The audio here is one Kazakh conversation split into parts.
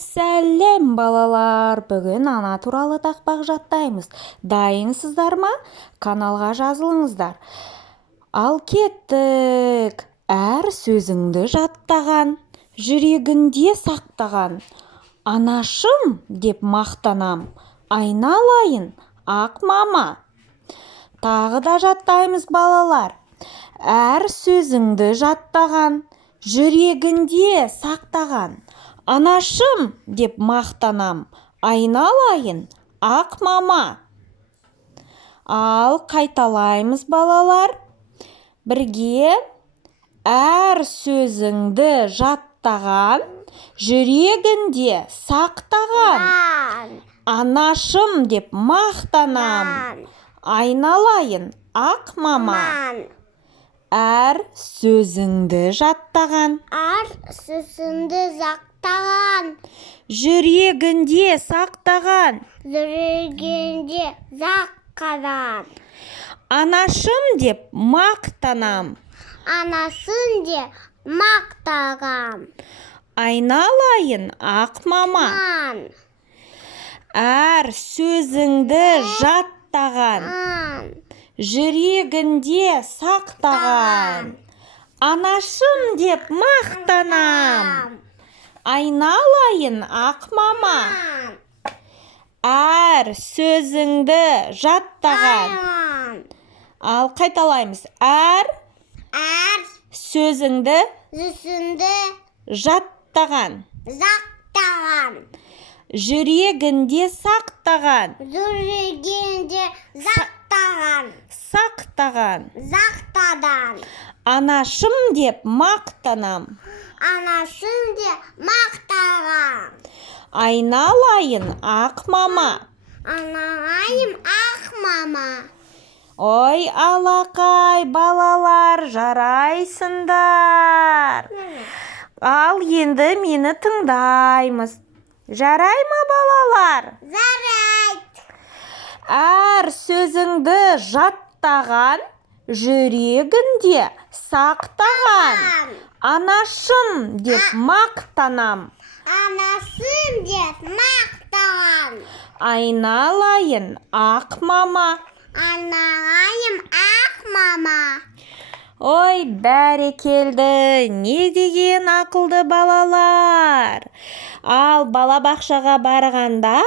Сәлем балалар, бүгін ана туралы тақпақ жаттаймыз. Дайынсыздар ма? Каналға жазылыңыздар. Ал кеттік. Әр сөзіңді жаттаған, жүрегінде сақтаған. Анашым деп мақтанам, айналайын ақ мама. Тағы да жаттаймыз балалар. Әр сөзіңді жаттаған, жүрегінде сақтаған. Анашым деп мақтанам, айналайын ақ мама. Ал қайталаймыз балалар. Бірге. Әр сөзіңді жаттаған, жүрегінде сақтаған. Анашым деп мақтанам, айналайын ақ мама. Әр сөзіңді жаттаған, жүрегінде сақтаған. Анашым деп мақтанам, айналайын ақ мама. Әр сөзіңді жаттаған, жүрегінде сақтаған. Анашым деп мақтанам, айналайын ақ мама. Әр сөзіңді жаттаған. Ал қайталаймыз. Әр сөзіңді жаттаған, жүрегінде сақтаған. Анашым деп мақтанам, айналайын ақ мама. Ой, алақай балалар, жарайсыңдар. Ал енді мені тыңдаймыз. Жарай ма балалар? Әр сөзіңді жаттаған, жүрегінде сақтаған. Анашым деп мақтанам, айналайын ақ мама. Ой, бәрекелді, не деген ақылды балалар. Ал балабақшаға барғанда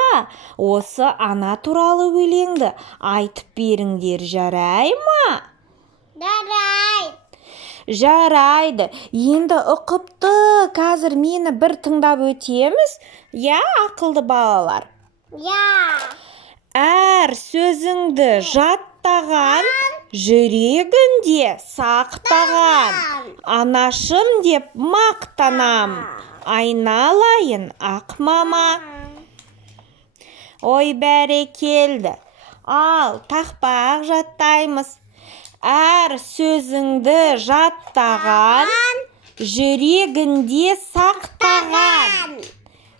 осы ана туралы өлеңді айтып беріңдер, жарай ма? Жарайды. Енді ұқыпты, қазір мені бір тыңдап өтеміз. Я, ақылды балалар? Әр сөзіңді жаттаған, жүрегінде сақтаған. Анашым деп мақтанам, айналайын ақ мама. Ой, бәрекелді. Ал тақпақ жаттаймыз. Әр сөзіңді жаттаған, жүрегінде сақтаған.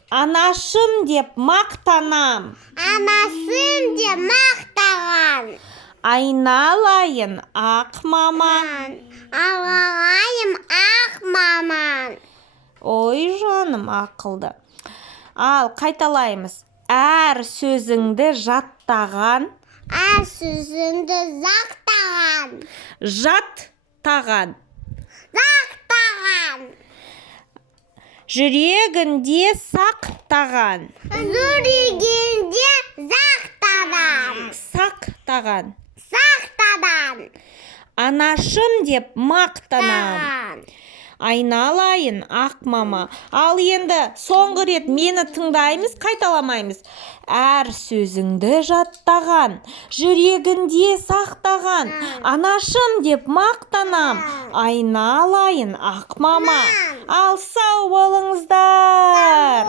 Анашым деп мақтанам, айналайын ақ мама. Ой, жаным ақылды. Ал қайталаймыз. Әр сөзіңді жаттаған, жаттаған. Жүрегінде сақтаған. Сақтаған. Анашым деп мақтанам, айналайын ақ мама. Ал енді соңғы рет мені тыңдаймыз, қайталамаймыз. Әр сөзіңді жаттаған, жүрегінде сақтаған. Анашым деп мақтанам, айналайын ақ мама. Ал сау болыңыздар.